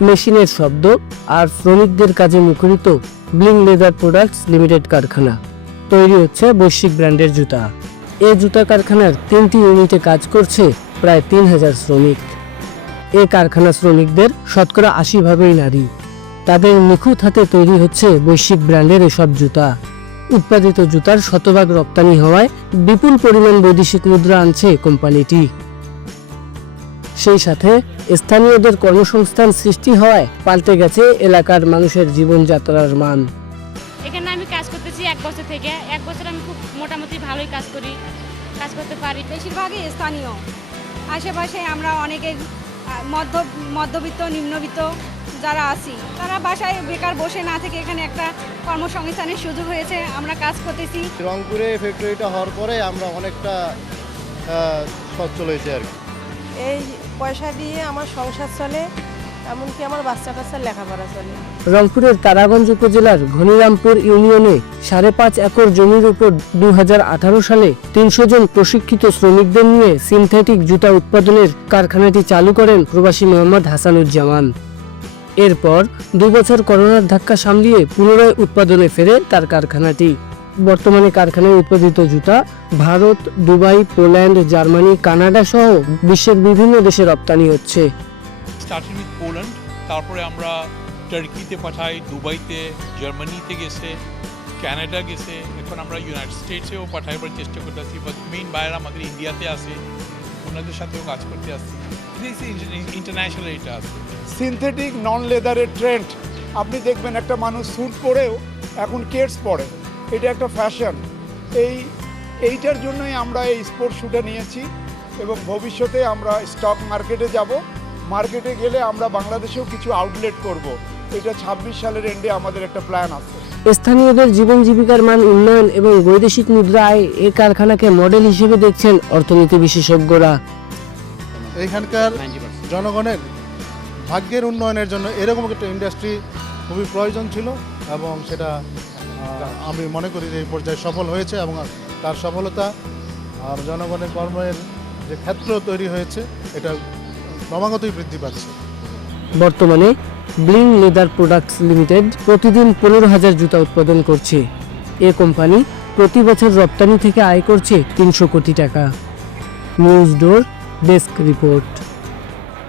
মেশিনের শব্দ আর শ্রমিকদের কাজে মুখরিত ব্লিং লেদার প্রোডাক্টস লিমিটেড কারখানা। তৈরি হচ্ছে বৈশ্বিক ব্র্যান্ডের জুতা। এ জুতা কারখানার তিনটি ইউনিটে কাজ করছে প্রায় তিন হাজার শ্রমিক। এ কারখানা শ্রমিকদের শতকরা আশি ভাগই নারী। তাদের নিখুঁত হাতে তৈরি হচ্ছে বৈশ্বিক ব্র্যান্ডের এসব জুতা। উৎপাদিত জুতার শতভাগ রপ্তানি হওয়ায় বিপুল পরিমাণ বৈদেশিক মুদ্রা আনছে কোম্পানিটি। সেই সাথে স্থানীয়দের কর্মসংস্থান সৃষ্টি হওয়ায় পাল্টে গেছে এলাকার মানুষের জীবনযাত্রার মান। এখানে আমি কাজ করতেছি এক বছর থেকে। এক বছর আমি খুব মোটামুটি ভালোই কাজ করি কাজ করতে পারি। বেশিরভাগই স্থানীয়। আশেপাশে আমরা অনেকে মধ্য মধ্যবিত্ত নিম্নবিত্ত যারা আছি তারা বাসায় বেকার বসে না থেকে এখানে একটা কর্মসংস্থানের সুযোগ হয়েছে। আমরা কাজ করতেছি। রংপুরে ফ্যাক্টরিটা হওয়ার পরে আমরা অনেকটা সচ্ছল হয়েছে আর কি। এই পয়সা দিয়ে আমার সংসার চলে, এমনকি আমার বাচ্চা কাচ্চার লেখাপড়া চলে। রংপুরের তারাগঞ্জ উপজেলার ঘনিরামপুর ইউনিয়নে সাড়ে পাঁচ একর জমির উপর দুহাজার আঠারো সালে তিনশো জন প্রশিক্ষিত শ্রমিকদের নিয়ে সিনথেটিক জুতা উৎপাদনের কারখানাটি চালু করেন প্রবাসী মোহাম্মদ হাসানুজ্জামান। এরপর দুবছর করোনার ধাক্কা সামলিয়ে পুনরায় উৎপাদনে ফেরে তার কারখানাটি। বর্তমানে কারখানায় উৎপাদিত জুতা Bharat Dubai Poland Germany Canada সহ বিশ্বের বিভিন্ন দেশে রপ্তানি হচ্ছে। স্টার্টেড উইথ পোল্যান্ড তারপরে আমরা টার্কিতে পাঠাই দুবাইতে জার্মানিতে গেছে কানাডা গেছে এখন আমরা ইউনাইটেড স্টেটসেও পাঠাইবার চেষ্টা করতেছি বাট মেইন বাইরে আমাদের ইন্ডিয়াতে আছে ওনাদের সাথেও কাজ করতে আসছি। ইন্টারন্যাশনাল এটা আছে। সিনথেটিক নন লেদারের ট্রেন্ড আপনি দেখবেন একটা মানুষ স্যুট পরেও এখন কেটস পরে। এটা একটা ফ্যাশন এই এইটার জন্যই আমরা এই স্পোর্টস শ্যুটা নিয়েছি এবং ভবিষ্যতে আমরা স্টক মার্কেটে যাব। মার্কেটে গেলে আমরা বাংলাদেশেও কিছু আউটলেট করব। এটা ছাব্বিশ সালের এন্ডে আমাদের একটা প্ল্যান আছে। স্থানীয়দের জীবন জীবিকার মান উন্নয়ন এবং বৈদেশিক মুদ্রা আয় এই কারখানাকে মডেল হিসেবে দেখছেন অর্থনীতি বিশেষজ্ঞরা। এখানকার জনগণের ভাগ্যের উন্নয়নের জন্য এরকম একটা ইন্ডাস্ট্রি খুবই প্রয়োজন ছিল এবং সেটা আমি মনে করি যে এই পর্যায়ে সফল হয়েছে এবং তার সফলতা আর জনগণের কর্মের যে ক্ষেত্র তৈরি হয়েছে, এটা ক্রমাগতই বৃদ্ধি পাচ্ছে। বর্তমানে ব্লিং লেদার প্রোডাক্টস লিমিটেড প্রতিদিন পনেরো হাজার জুতা উৎপাদন করছে। এ কোম্পানি প্রতি বছর রপ্তানি থেকে আয় করছে তিনশো কোটি টাকা। News door, desk report.